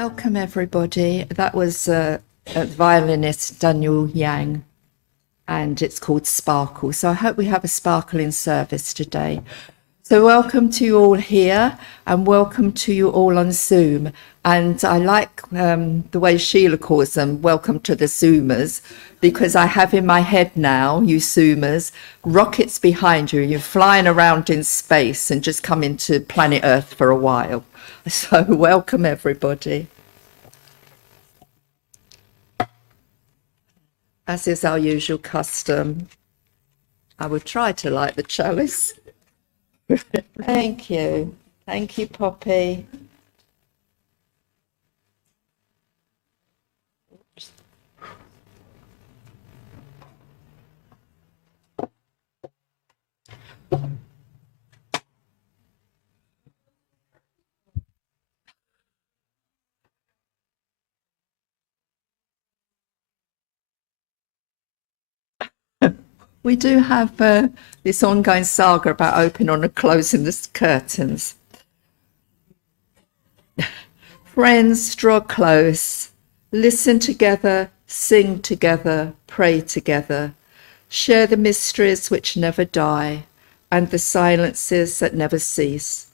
Welcome, everybody. That was violinist Daniel Yang, and it's called Sparkle. So I hope we have a sparkling service today. So welcome to you all here, and welcome to you all on Zoom. And I like the way Sheila calls them, welcome to the Zoomers, because I have in my head now, you Zoomers, rockets behind you. You're flying around in space and just coming to planet Earth for a while. So welcome, everybody. As is our usual custom, I would try to light the chalice. Thank you. Thank you, Poppy. We do have this ongoing saga about opening and closing the curtains. Friends, draw close, listen together, sing together, pray together, share the mysteries which never die and the silences that never cease.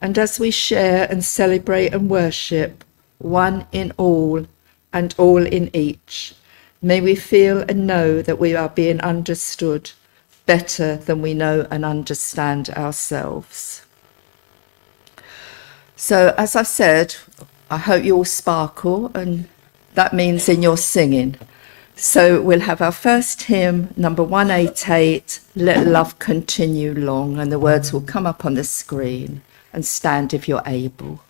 And as we share and celebrate and worship, one in all and all in each, may we feel and know that we are being understood better than we know and understand ourselves. So, as I said, I hope you all sparkle, and that means in your singing. So we'll have our first hymn, number 188, Let Love Continue Long, and the words will come up on the screen. And stand if you're able.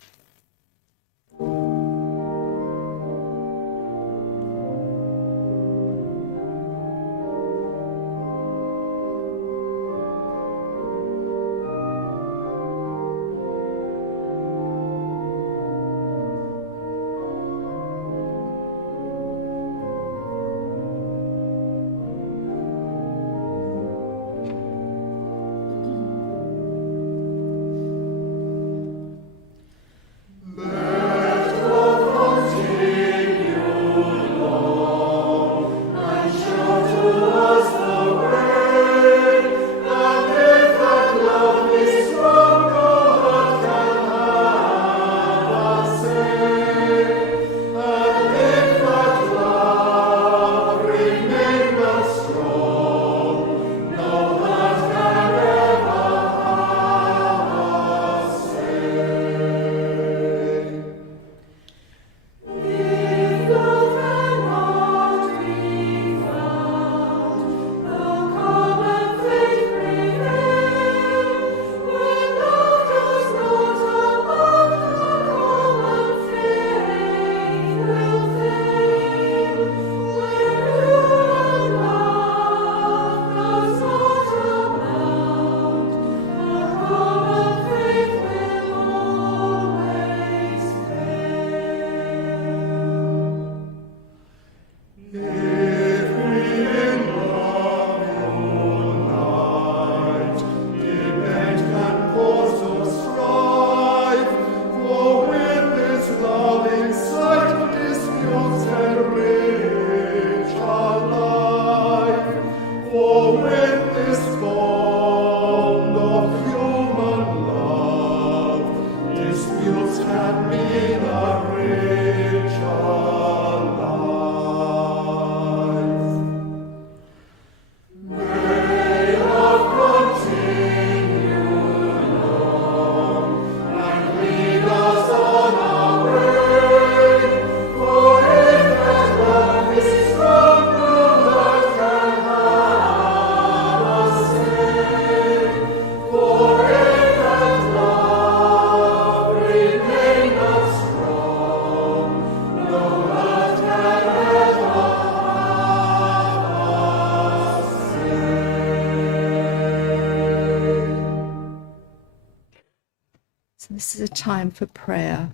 This is a time for prayer.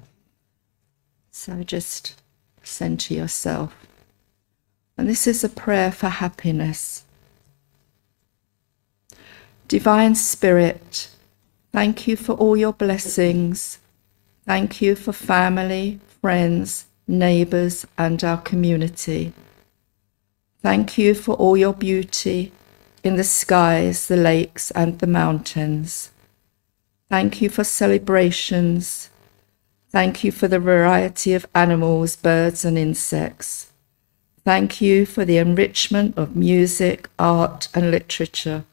So just center yourself. And this is a prayer for happiness. Divine Spirit, thank you for all your blessings. Thank you for family, friends, neighbours, and our community. Thank you for all your beauty in the skies, the lakes, and the mountains. Thank you for celebrations. Thank you for the variety of animals, birds, and insects. Thank you for the enrichment of music, art, and literature.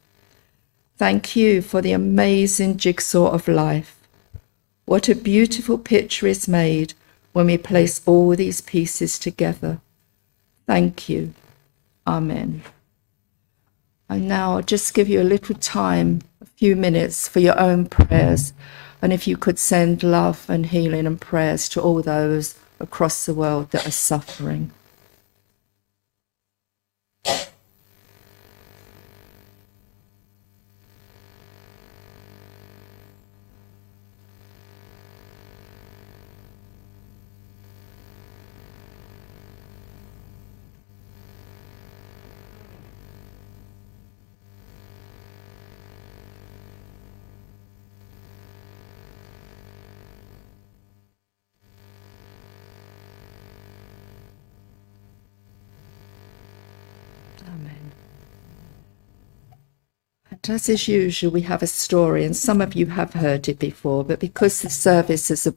Thank you for the amazing jigsaw of life. What a beautiful picture is made when we place all these pieces together. Thank you. Amen. And now I'll just give you a little time, a few minutes for your own prayers. And if you could send love and healing and prayers to all those across the world that are suffering. Amen. And as is usual, we have a story, and some of you have heard it before, but because the service is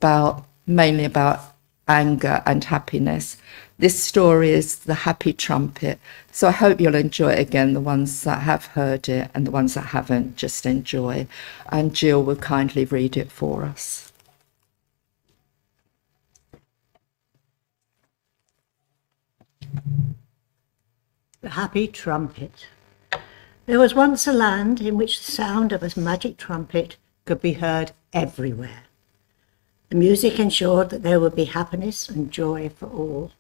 mainly about anger and happiness, this story is the Happy Trumpet. So I hope you'll enjoy it again, the ones that have heard it, and the ones that haven't, just enjoy. And Jill will kindly read it for us. The Happy Trumpet. There was once a land in which the sound of a magic trumpet could be heard everywhere. The music ensured that there would be happiness and joy for all.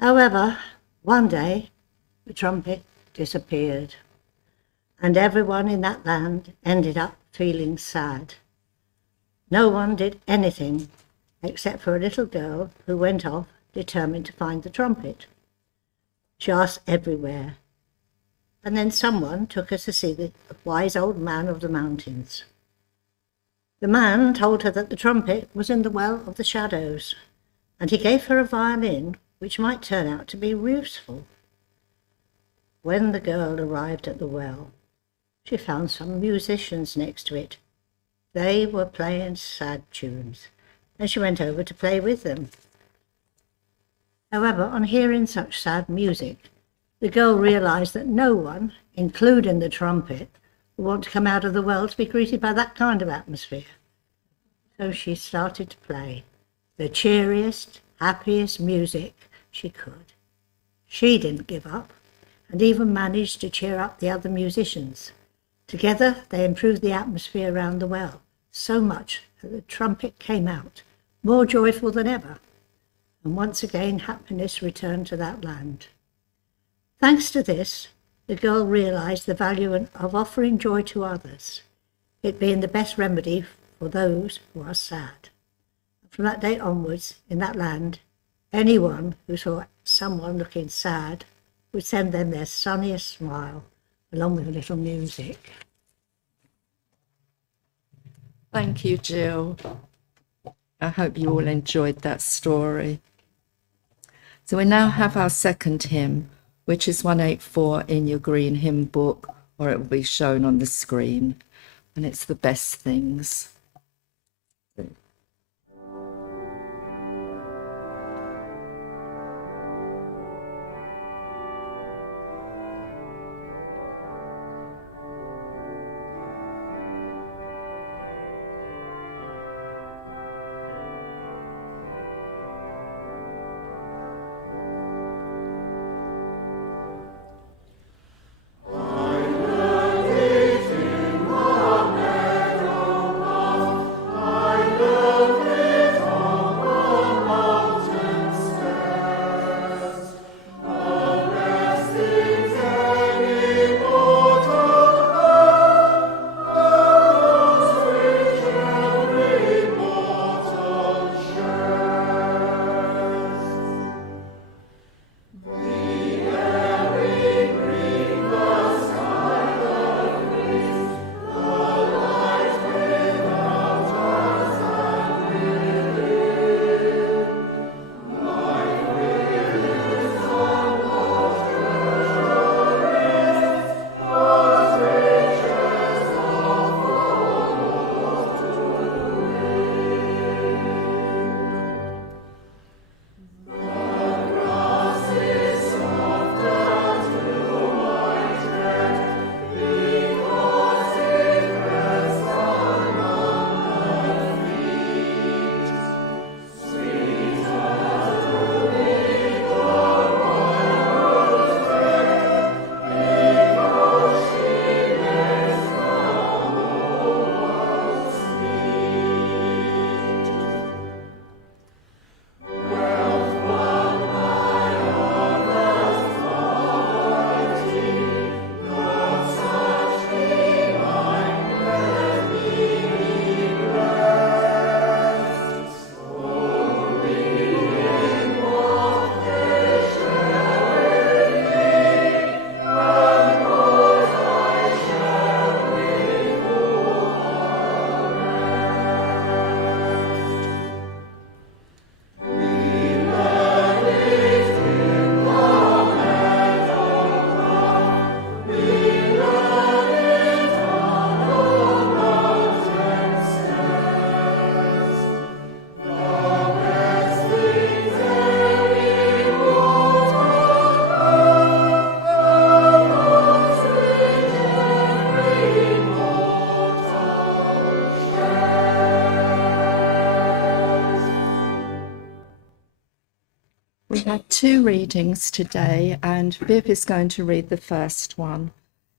However, one day the trumpet disappeared, and everyone in that land ended up feeling sad. No one did anything except for a little girl who went off determined to find the trumpet. She asked everywhere, and then someone took her to see the wise old man of the mountains. The man told her that the trumpet was in the Well of the Shadows, and he gave her a violin which might turn out to be useful. When the girl arrived at the well, she found some musicians next to it. They were playing sad tunes, and she went over to play with them. However, on hearing such sad music, the girl realized that no one, including the trumpet, would want to come out of the well to be greeted by that kind of atmosphere. So she started to play the cheeriest, happiest music she could. She didn't give up, and even managed to cheer up the other musicians. Together, they improved the atmosphere around the well, so much that the trumpet came out, more joyful than ever. And once again, happiness returned to that land. Thanks to this, the girl realized the value of offering joy to others, it being the best remedy for those who are sad. From that day onwards, in that land, anyone who saw someone looking sad would send them their sunniest smile, along with a little music. Thank you, Jill. I hope you all enjoyed that story. So we now have our second hymn, which is 184 in your green hymn book, or it will be shown on the screen, and it's The Best Things. had two readings today, and Viv is going to read the first one.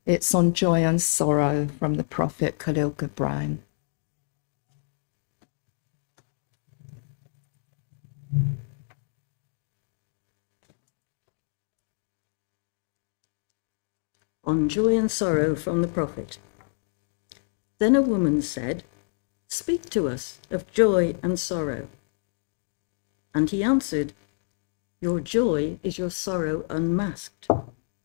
It's on joy and sorrow from the prophet Khalil Gibran. On joy and sorrow from the prophet. Then a woman said, "Speak to us of joy and sorrow." And he answered, "Your joy is your sorrow unmasked,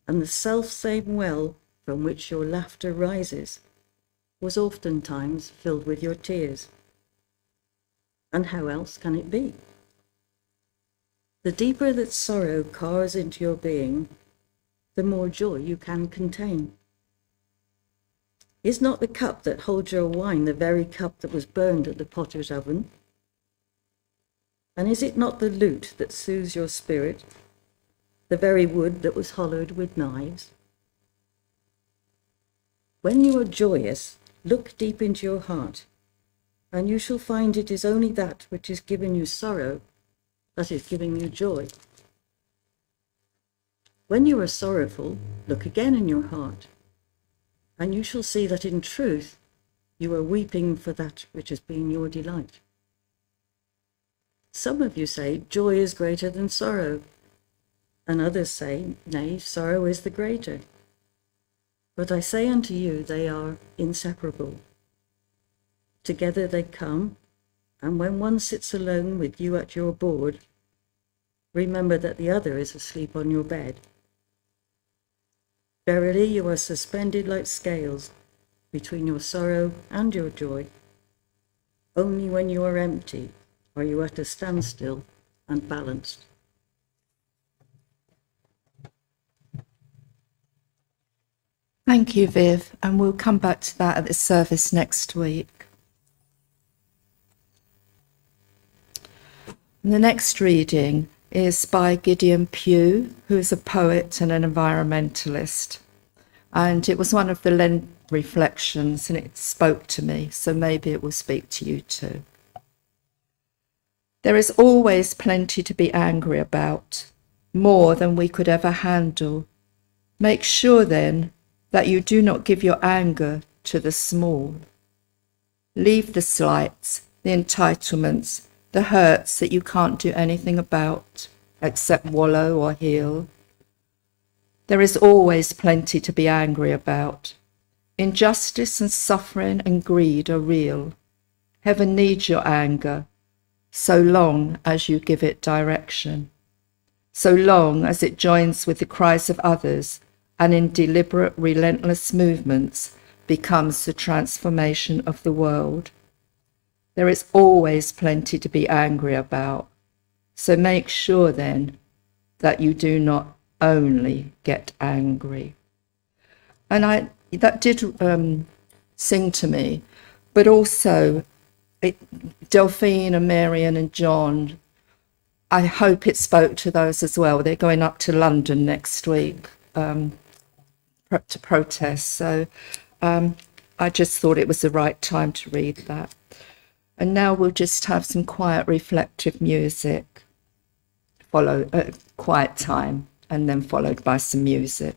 and the self-same well from which your laughter rises was oftentimes filled with your tears. And how else can it be? The deeper that sorrow carves into your being, the more joy you can contain. Is not the cup that holds your wine the very cup that was burned at the potter's oven? And is it not the lute that soothes your spirit, the very wood that was hollowed with knives? When you are joyous, look deep into your heart, and you shall find it is only that which has given you sorrow that is giving you joy. When you are sorrowful, look again in your heart, and you shall see that in truth you are weeping for that which has been your delight. Some of you say, joy is greater than sorrow, and others say, nay, sorrow is the greater. But I say unto you, they are inseparable. Together they come, and when one sits alone with you at your board, remember that the other is asleep on your bed. Verily you are suspended like scales between your sorrow and your joy. Only when you are empty are you at a standstill and balanced. Thank you, Viv, and we'll come back to that at the service next week. And the next reading is by Gideon Pugh, who is a poet and an environmentalist. And it was one of the Lent reflections, and it spoke to me, so maybe it will speak to you too. There is always plenty to be angry about, more than we could ever handle. Make sure then that you do not give your anger to the small. Leave the slights, the entitlements, the hurts that you can't do anything about except wallow or heal. There is always plenty to be angry about. Injustice and suffering and greed are real. Heaven needs your anger, so long as you give it direction, so long as it joins with the cries of others and in deliberate, relentless movements becomes the transformation of the world. There is always plenty to be angry about, so make sure then that you do not only get angry. And that did sing to me, but also Delphine and Marion and John, I hope it spoke to those as well. They're going up to London next week to protest. So I just thought it was the right time to read that. And now we'll just have some quiet, reflective music, quiet time, and then followed by some music.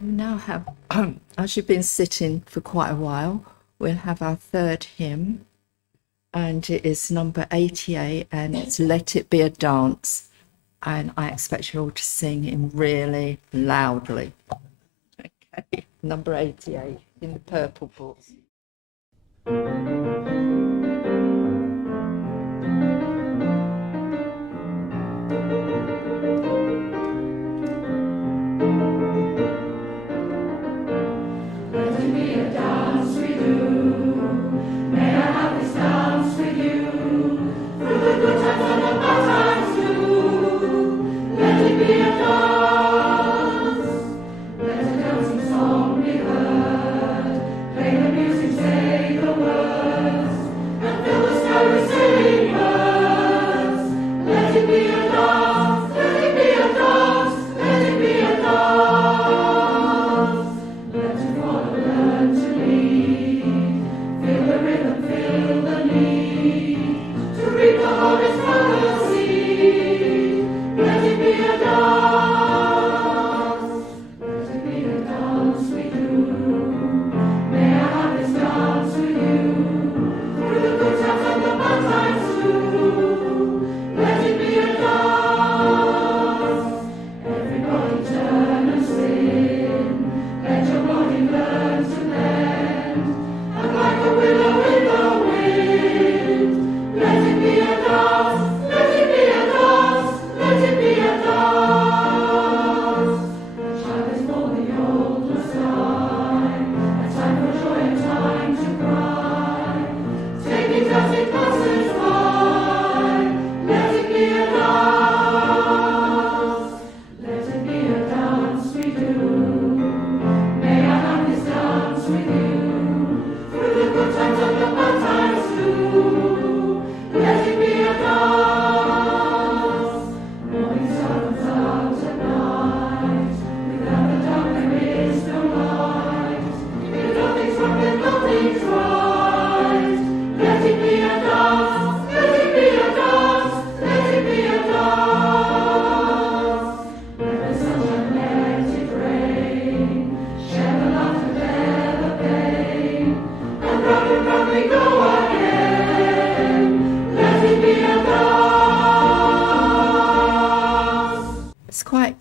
We now have, as you've been sitting for quite a while, we'll have our third hymn, and it is number 88, and it's Let It Be a Dance. And I expect you all to sing in really loudly. Okay, number 88 in the purple book.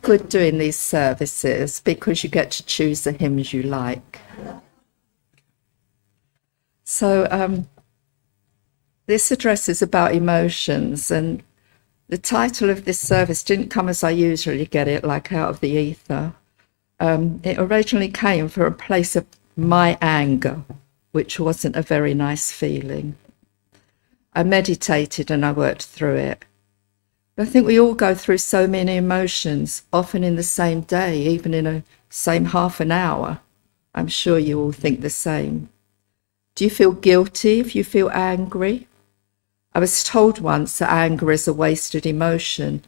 Good doing these services because you get to choose the hymns you like. So this address is about emotions, and the title of this service didn't come as I usually get it, like out of the ether. It originally came from a place of my anger, which wasn't a very nice feeling. I meditated and I worked through it. I think we all go through so many emotions, often in the same day, even in a same half an hour. I'm sure you all think the same. Do you feel guilty if you feel angry? I was told once that anger is a wasted emotion,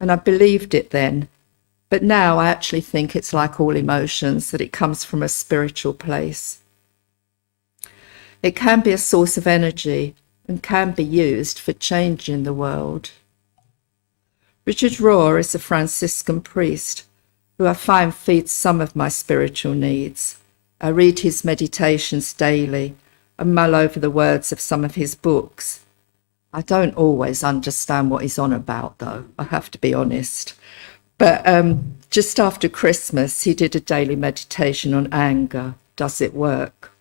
and I believed it then. But now I actually think it's like all emotions, that it comes from a spiritual place. It can be a source of energy and can be used for changing the world. Richard Rohr is a Franciscan priest who I find feeds some of my spiritual needs. I read his meditations daily and mull over the words of some of his books. I don't always understand what he's on about, though, I have to be honest. But just after Christmas, he did a daily meditation on anger. Does it work?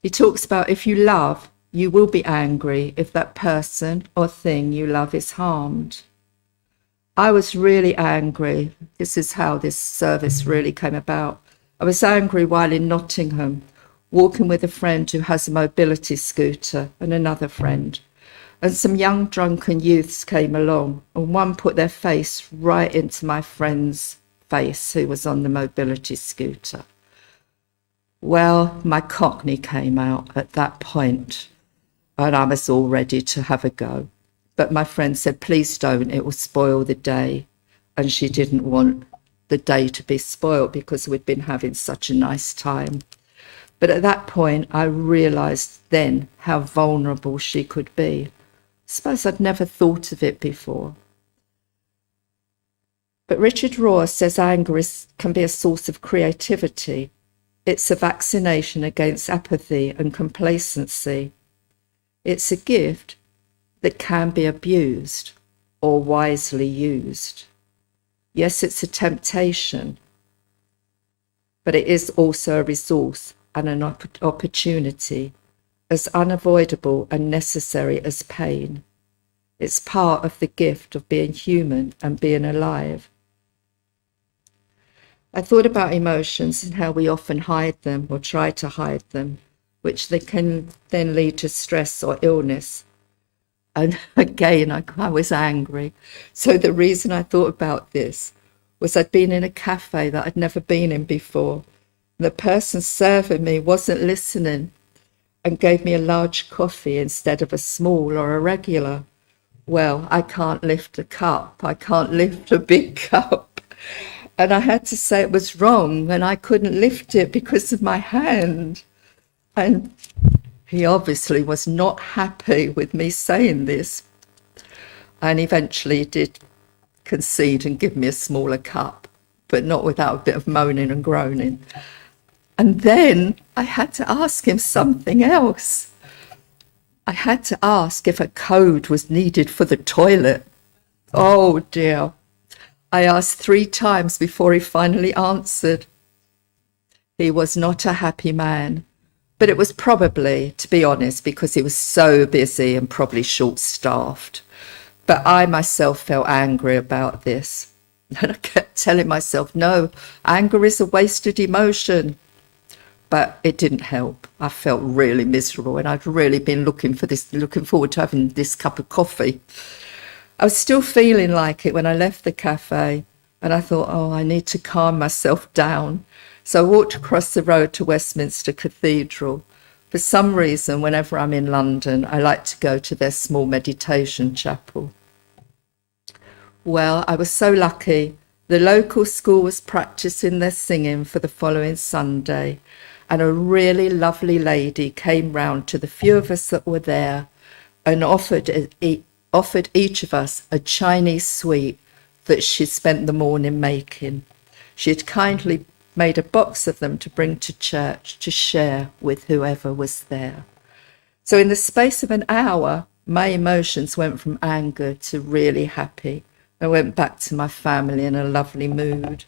He talks about if you love, you will be angry if that person or thing you love is harmed. I was really angry. This is how this service really came about. I was angry while in Nottingham, walking with a friend who has a mobility scooter and another friend. And some young drunken youths came along, and one put their face right into my friend's face who was on the mobility scooter. Well, my Cockney came out at that point, and I was all ready to have a go. But my friend said, please don't, it will spoil the day. And she didn't want the day to be spoiled because we'd been having such a nice time. But at that point, I realised then how vulnerable she could be. I suppose I'd never thought of it before. But Richard Rohr says anger can be a source of creativity. It's a vaccination against apathy and complacency. It's a gift that can be abused or wisely used. Yes, it's a temptation, but it is also a resource and an opportunity, as unavoidable and necessary as pain. It's part of the gift of being human and being alive. I thought about emotions and how we often hide them or try to hide them, which they can then lead to stress or illness. And again, I was angry. So the reason I thought about this was I'd been in a cafe that I'd never been in before. The person serving me wasn't listening and gave me a large coffee instead of a small or a regular. Well, I can't lift a cup. I can't lift a big cup. And I had to say it was wrong and I couldn't lift it because of my hand. And he obviously was not happy with me saying this. And eventually did concede and give me a smaller cup, but not without a bit of moaning and groaning. And then I had to ask him something else. I had to ask if a code was needed for the toilet. Oh dear. I asked 3 times before he finally answered. He was not a happy man, but it was probably, to be honest, because he was so busy and probably short-staffed. But I myself felt angry about this. And I kept telling myself, no, anger is a wasted emotion. But it didn't help. I felt really miserable and I'd really been looking forward to having this cup of coffee. I was still feeling like it when I left the cafe and I thought, oh, I need to calm myself down. So I walked across the road to Westminster Cathedral. For some reason, whenever I'm in London, I like to go to their small meditation chapel. Well, I was so lucky. The local school was practicing their singing for the following Sunday, and a really lovely lady came round to the few of us that were there and offered each of us a Chinese sweet that she'd spent the morning making. She had kindly made a box of them to bring to church to share with whoever was there. So in the space of an hour, my emotions went from anger to really happy. I went back to my family in a lovely mood.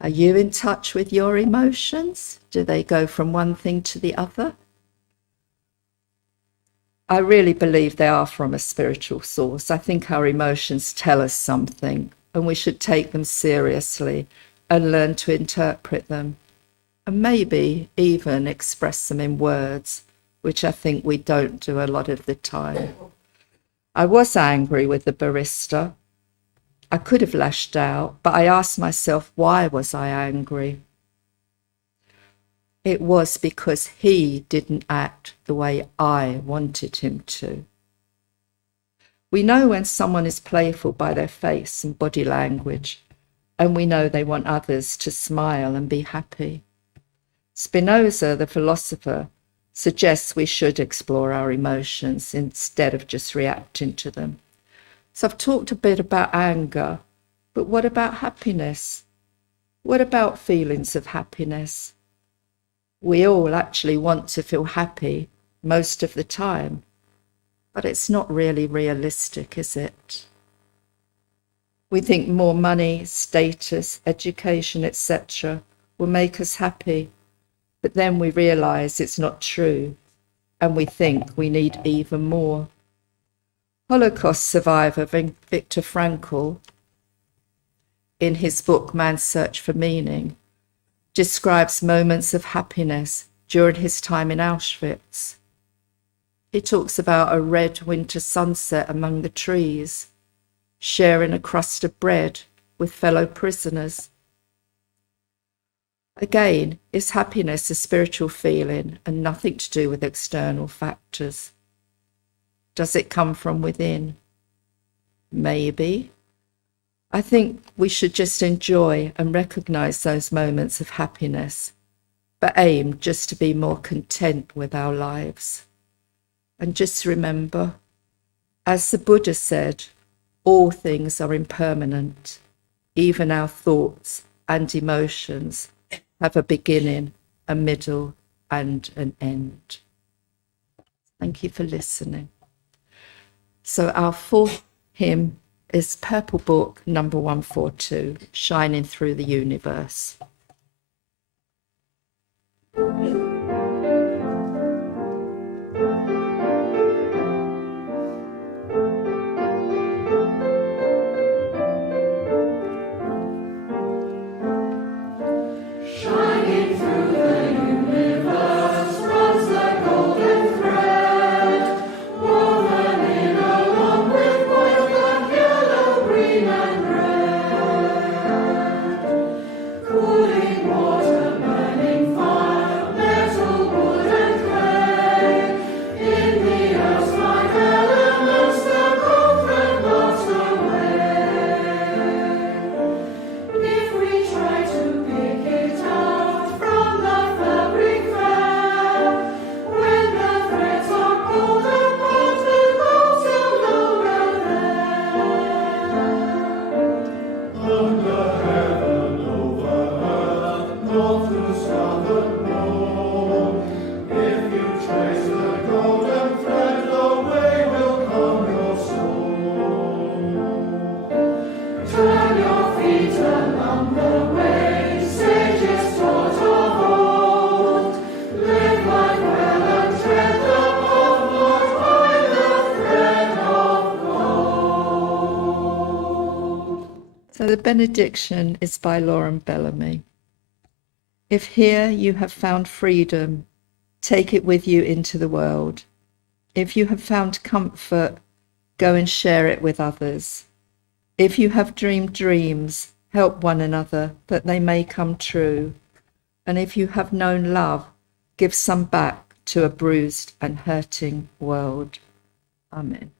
Are you in touch with your emotions? Do they go from one thing to the other? I really believe they are from a spiritual source. I think our emotions tell us something, and we should take them seriously and learn to interpret them, and maybe even express them in words, which I think we don't do a lot of the time. I was angry with the barista. I could have lashed out, but I asked myself, why was I angry? It was because he didn't act the way I wanted him to. We know when someone is playful by their face and body language, and we know they want others to smile and be happy. Spinoza, the philosopher, suggests we should explore our emotions instead of just reacting to them. So I've talked a bit about anger, but what about happiness? What about feelings of happiness? We all actually want to feel happy most of the time, but it's not really realistic, is it? We think more money, status, education, etc. will make us happy, but then we realise it's not true, and we think we need even more. Holocaust survivor Viktor Frankl, in his book Man's Search for Meaning, describes moments of happiness during his time in Auschwitz. He talks about a red winter sunset among the trees, sharing a crust of bread with fellow prisoners. Again, is happiness a spiritual feeling and nothing to do with external factors? Does it come from within? Maybe. I think we should just enjoy and recognise those moments of happiness but aim just to be more content with our lives. And just remember, as the Buddha said, all things are impermanent. Even our thoughts and emotions have a beginning, a middle, and an end. Thank you for listening. So our fourth hymn is Purple Book number 142, Shining Through the Universe. So the benediction is by Lauren Bellamy. If here you have found freedom, take it with you into the world. If you have found comfort, go and share it with others. If you have dreamed dreams, help one another that they may come true. And if you have known love, give some back to a bruised and hurting world. Amen.